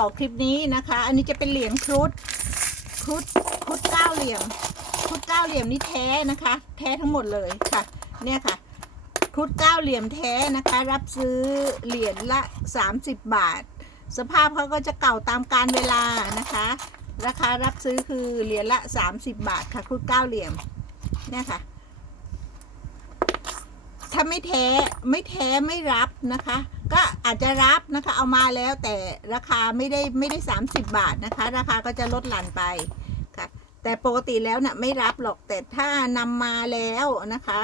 ต่อคลิปนี้นะคะ อันนี้จะเป็นเหรียญครุฑครุฑครุฑเก้าเหลี่ยมครุฑเก้าเหลี่ยมนี่แท้นะคะ แท้ทั้งหมดเลยค่ะ เนี่ยค่ะครุฑเก้าเหลี่ยมแท้นะคะ รับซื้อเหรียญละ 30 บาท สภาพเขาก็จะเก่าตามการเวลานะคะ ราคารับซื้อคือเหรียญละ 30 บาทค่ะครุฑเก้าเหลี่ยมเนี่ยค่ะ ถ้าไม่แท้ไม่แท้ไม่รับนะคะ ก็อาจจะรับนะคะเอามาแล้วแต่ราคาไม่ได้ไม่ได้ 30 บาทนะคะ ราคาก็จะลดหลั่นไปค่ะแต่ปกติแล้วนะ่ะไม่รับหรอกแต่ถ้านำมาแล้วนะคะ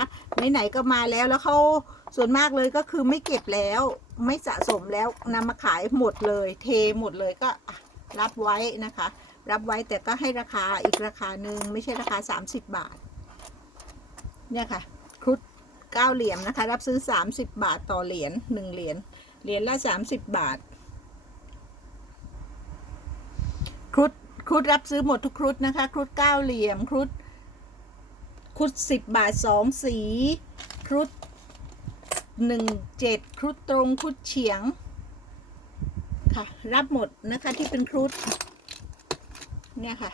ไหนๆก็มาแล้วแล้วเขาส่วนมากเลยก็คือไม่เก็บแล้วไม่สะสมแล้วนำมาขายหมดเลย เทหมดเลยก็รับไว้นะคะ รับไว้แต่ก็ให้ราคาอีกราคาหนึ่งไม่ใช่ราคา 30 บาท เนี่ยค่ะ ครุฑเก้าเหลี่ยมนะคะ รับซื้อ 30 บาทต่อเหรียญหนึ่งเหรียญเหรียญละ 30 บาท ครุฑครุฑรับซื้อหมดทุกครุฑนะคะ ครุฑเก้าเหลี่ยมครุฑครุฑสิบบาทสองสี ครุฑหนึ่งเจ็ดครุฑตรง ครุฑเฉียง ค่ะ รับหมดนะคะที่เป็นครุฑเนี่ยค่ะ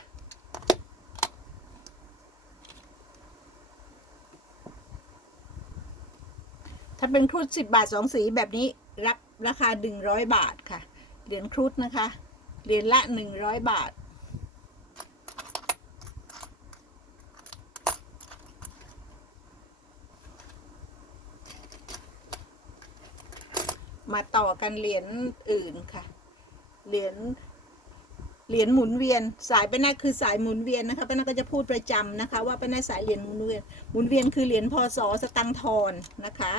ถ้าเป็นครุฑสิบบาทสองสีแบบนี้รับราคาหนึ่งร้อยบาทค่ะ เหรียญครุฑนะคะ เหรียญละหนึ่งร้อยบาท มาต่อกันเหรียญอื่นค่ะ เหรียญ เหรียญหมุนเวียน สายเปนหน้าคือสายหมุนเวียนนะคะเปนหน้าก็จะพูดประจำนะคะ ว่าเปนหน้าสายเหรียญหมุนเวียนหมุนเวียนคือเหรียญพศสตังทอนนะคะ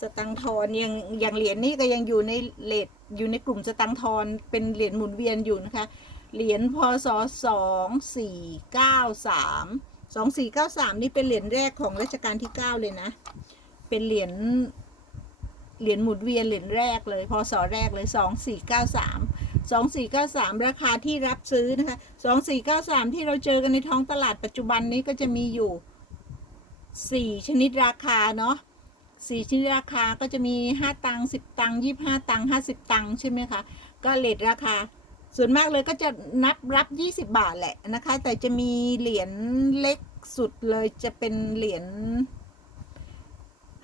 สตังทอนยังอย่างเหรียญนี้ก็ยังอยู่ในเลทอยู่ในกลุ่มสตังทอนเป็นเหรียญหมุนเวียนอยู่นะคะเหรียญพศสองสี่เก้าสามสองสี่เก้าสามนี่เป็นเหรียญแรกของรัชกาลที่เก้าเลยนะ เป็นเหรียญเหรียญหมุนเวียนเหรียญแรกเลยพศแรกเลยสองสี่เก้าสาม สองสี่เก้าสามราคาที่รับซื้อนะคะสองสี่เก้าสามที่เราเจอกันในท้องตลาดปัจจุบันนี้ก็จะมีอยู่สี่ชนิดราคาเนาะสี่ชนิดราคาก็จะมีห้าตังสิบตังยี่ห้าตังห้าสิบตังใช่ไหมคะ ก็เลทราคา ส่วนมากเลยก็จะนับรับยี่สิบาทแหละนะคะ แต่จะมีเหรียญเล็กสุดเลยจะเป็นเหรียญ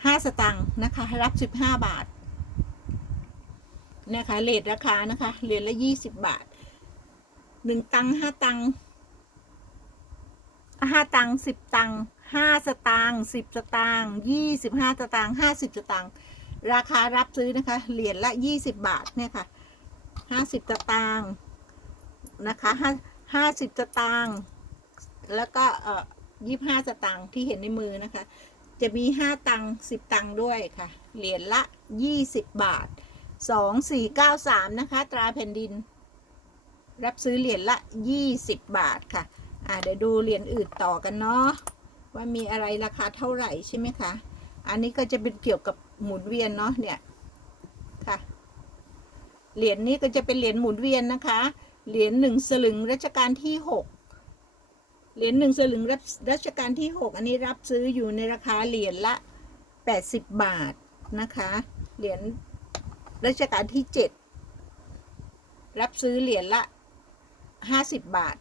ห้าสตังค์นะคะ รับสิบห้าบาท นะคะเลทราคานะคะเหรียญละยี่สิบบาทหนึ่งตังห้าตังห้าตังสิบตังห้าสตางค์สิบสตางค์ยี่สิบห้าสตางค์ห้าสิบสตางค์ราคารับซื้อนะคะเหรียญละยี่สิบบาทเนี่ยค่ะห้าสิบสตางค์นะคะห้าห้าสิบสตางค์แล้วก็เอ่อยี่ห้าสตางค์ที่เห็นในมือนะคะ จะมีห้าตังค์สิบตังค์ด้วยค่ะ เหรียญละยี่สิบบาท สองสี่เก้าสามนะคะ ตราแผ่นดิน รับซื้อเหรียญละยี่สิบบาทค่ะ อ่าเดี๋ยวดูเหรียญอื่นต่อกันเนาะว่ามีอะไรราคาเท่าไหร่ใช่ไหมคะ อันนี้ก็จะเป็นเกี่ยวกับหมุนเวียนเนาะเนี่ยค่ะ เหรียญนี้ก็จะเป็นเหรียญหมุนเวียนนะคะ เหรียญหนึ่งสลึงรัชกาลที่หกเหรียญหนึ่งสลึงรัชรัชกาลที่หกอันนี้รับซื้ออยู่ในราคาเหรียญละแปดสิบบาทนะคะ เหรียญ รัชกาลที่เจ็ดรับซื้อเหรียญละห้าสิบบาท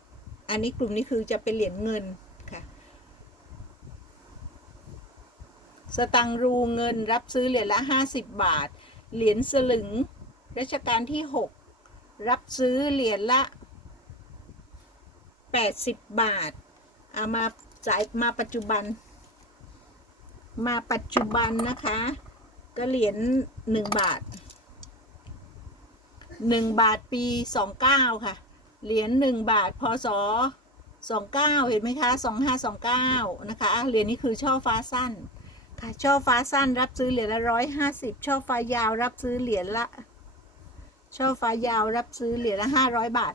อันนี้กลุ่มนี้คือจะเป็นเหรียญเงินค่ะสตังรูเงินรับซื้อเหรียญละห้าสิบบาท เหรียญสลึงรัชกาลที่หกรับซื้อเหรียญละแปดสิบบาท เอามาสายมาปัจจุบัน มาปัจจุบันนะคะ ก็เหรียญหนึ่งบาท หนึ่งบาทปีสองเก้าค่ะ เหรียญหนึ่งบาทพศสองเก้าเห็นไหมคะสองห้าสองเก้านะคะ เหรียญนี้คือช่อฟ้าสั้น ค่ะ ช่อฟ้าสั้นรับซื้อเหรียญละร้อยห้าสิบช่อฟ้ายาวรับซื้อเหรียญละช่อฟ้ายาวรับซื้อเหรียญละห้าร้อยบาท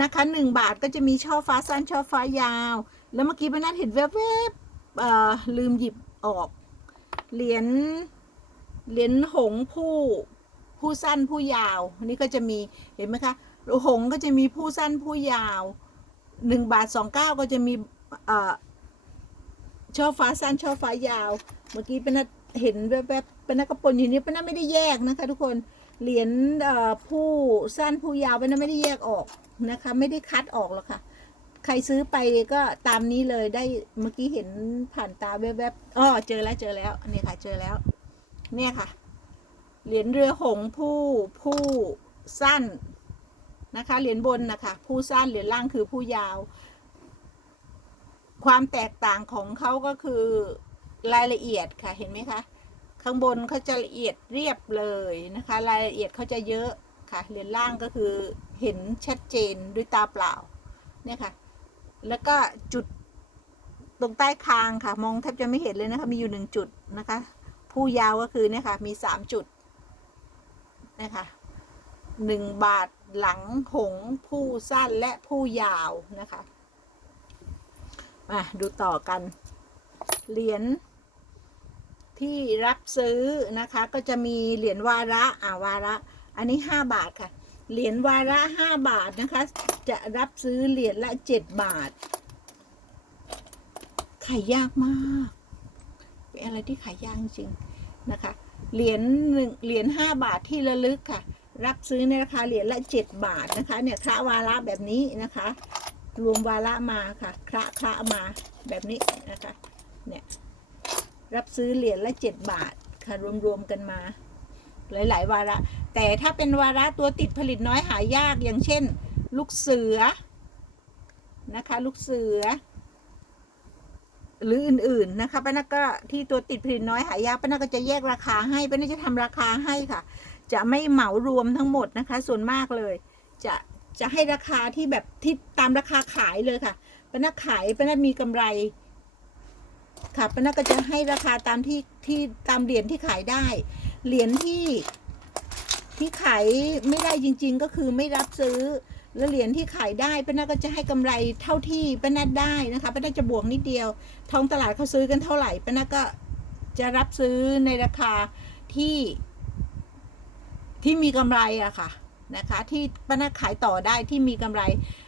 นะคะหนึ่งบาทก็จะมีช่อฟ้าสั้นช่อฟ้ายาว แล้วเมื่อกี้ป้านัทเห็นแวบๆเอ่อลืมหยิบออก เหรียญเหรียญหงผู้ ผู้สั้นผู้ยาวอันนี้ก็จะมีเห็นไหมคะหงก็จะมีผู้สั้นผู้ยาวหนึ่งบาทสองเก้าก็จะมีเอ่อช่อฟ้าสั้นช่อฟ้ายาว เมื่อกี้เป็นนัเห็นแวบๆเป็นนักระปนอยู่นี่เป็นนัทไม่ได้แยกนะคะ ทุกคนเหรียญผู้สั้นผู้ยาวไปนะไม่ได้แยกออกนะคะ ไม่ได้คัดออกหรอกค่ะ ใครซื้อไปก็ตามนี้เลยได้เมื่อกี้เห็นผ่านตาแวบๆอ๋อเจอแล้วเจอแล้วนี่ค่ะเจอแล้ว เนี่ยค่ะ เหรียญเรือหงผู้ผู้สั้นนะคะ เหรียญบนนะคะ ผู้สั้นเหรียญล่างคือผู้ยาว ความแตกต่างของเขาก็คือรายละเอียดค่ะเห็นไหมคะข้างบนเขาจะละเอียดเรียบเลยนะคะ รายละเอียดเขาจะเยอะค่ะเหรียญล่างก็คือเห็นชัดเจนด้วยตาเปล่าเนี่ยค่ะ แล้วก็จุดตรงใต้คางค่ะ มองแทบจะไม่เห็นเลยนะคะ มีอยู่หนึ่งจุดนะคะ ผู้ยาวก็คือเนี่ยค่ะ มีสามจุด นะคะหนึ่งบาทหลังหงผู้สั้นและผู้ยาวนะคะมาดูต่อกัน เหรียญที่รับซื้อนะคะ ก็จะมีเหรียญวาระอ่าวาระ อันนี้ห้าบาทค่ะ เหรียญวาระห้าบาทนะคะ จะรับซื้อเหรียญละเจ็ดบาท ขายยากมาก เป็นอะไรที่ขายยากจริงนะคะ เหรียญหนึ่งเหรียญห้าบาทที่ระลึกค่ะ รับซื้อในราคาเหรียญละเจ็ดบาทนะคะ เนี่ยคระวาระแบบนี้นะคะ รวมวาระมาค่ะ คระคระมาแบบนี้นะคะ เนี่ยรับซื้อเหรียญละเจ็ดบาทค่ะรวมๆกันมา หลาย ๆ วาระ แต่ถ้าเป็นวาระตัวติดผลิตน้อยหายากอย่างเช่น ลูกเสือนะคะ ลูกเสือ หรืออื่นๆนะคะป้านักก็ที่ตัวติดผลิตน้อยหายากป้านักก็จะแยกราคาให้ป้านักจะทำราคาให้ค่ะ จะไม่เหมารวมทั้งหมดนะคะ ส่วนมากเลย จะจะให้ราคาที่แบบที่ตามราคาขายเลยค่ะป้านักขายป้านักมีกำไร ค่ะป้านักก็จะให้ราคาตามที่ที่ตามเหรียญที่ขายได้ เหรียญที่ที่ขายไม่ได้จริง ๆ ก็คือไม่รับซื้อ แล้วเหรียญที่ขายได้ป้านักก็จะให้กำไรเท่าที่ป้านักได้นะคะป้านักจะบวกนิดเดียว ท้องตลาดเขาซื้อกันเท่าไหร่ป้านักก็จะรับซื้อในราคาที่ ที่มีกำไรอะค่ะนะคะ ที่ป้านักขายต่อได้ที่มีกำไร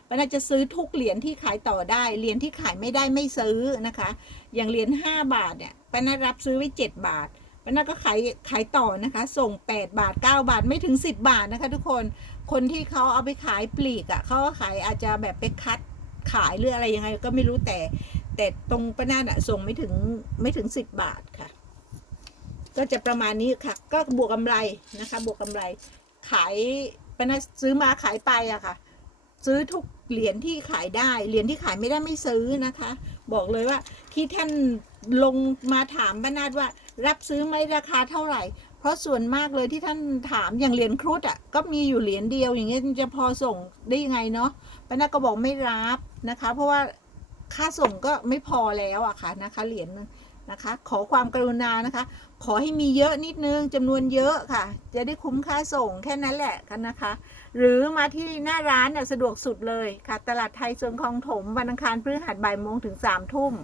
ป้านักจะซื้อทุกเหรียญที่ขายต่อได้เหรียญที่ขายไม่ได้ไม่ซื้อนะคะ อย่างเหรียญห้าบาทเนี่ยป้านักรับซื้อไว้เจ็ดบาท ป้านักก็ขายขายต่อนะคะ ส่งแปดบาทเก้าบาทไม่ถึงสิบบาทนะคะ ทุกคนคนที่เขาเอาไปขายปลีกอะ่ะเขาก็ขายอาจจะแบบไปคัดขายหรืออะไรยังไงก็ไม่รู้แต่ แต่ตรงป้านาอะส่งไม่ถึงไม่ถึงสิบบาทค่ะ ก็จะประมาณนี้ค่ะ ก็บวกกำไรนะคะ บวกกำไร ขายป้านาซื้อมาขายไปอะค่ะ ซื้อทุกเหรียญที่ขายได้เหรียญที่ขายไม่ได้ไม่ซื้อนะคะ บอกเลยว่า ที่ท่านลงมาถามป้านาดว่า รับซื้อไหมราคาเท่าไหร่ เพราะส่วนมากเลยที่ท่านถามอย่างเหรียญครุฑอะก็มีอยู่เหรียญเดียวอย่างเงี้ยจะพอส่งได้ยังไงเนาะป้านาก็บอกไม่รับนะคะ เพราะว่าค่าส่งก็ไม่พอแล้วอะค่ะนะคะเหรียญนนะคะ ขอความกรุณานะคะ ขอให้มีเยอะนิดนึงจำนวนเยอะค่ะ จะได้คุ้มค่าส่งแค่นั้นแหละกันนะคะ หรือมาที่หน้าร้านเนี่ยสะดวกสุดเลยค่ะ ตลาดไทยส่วนคลองถมวันอังคารพฤหัสบ่ายโมงถึงสามทุ่ม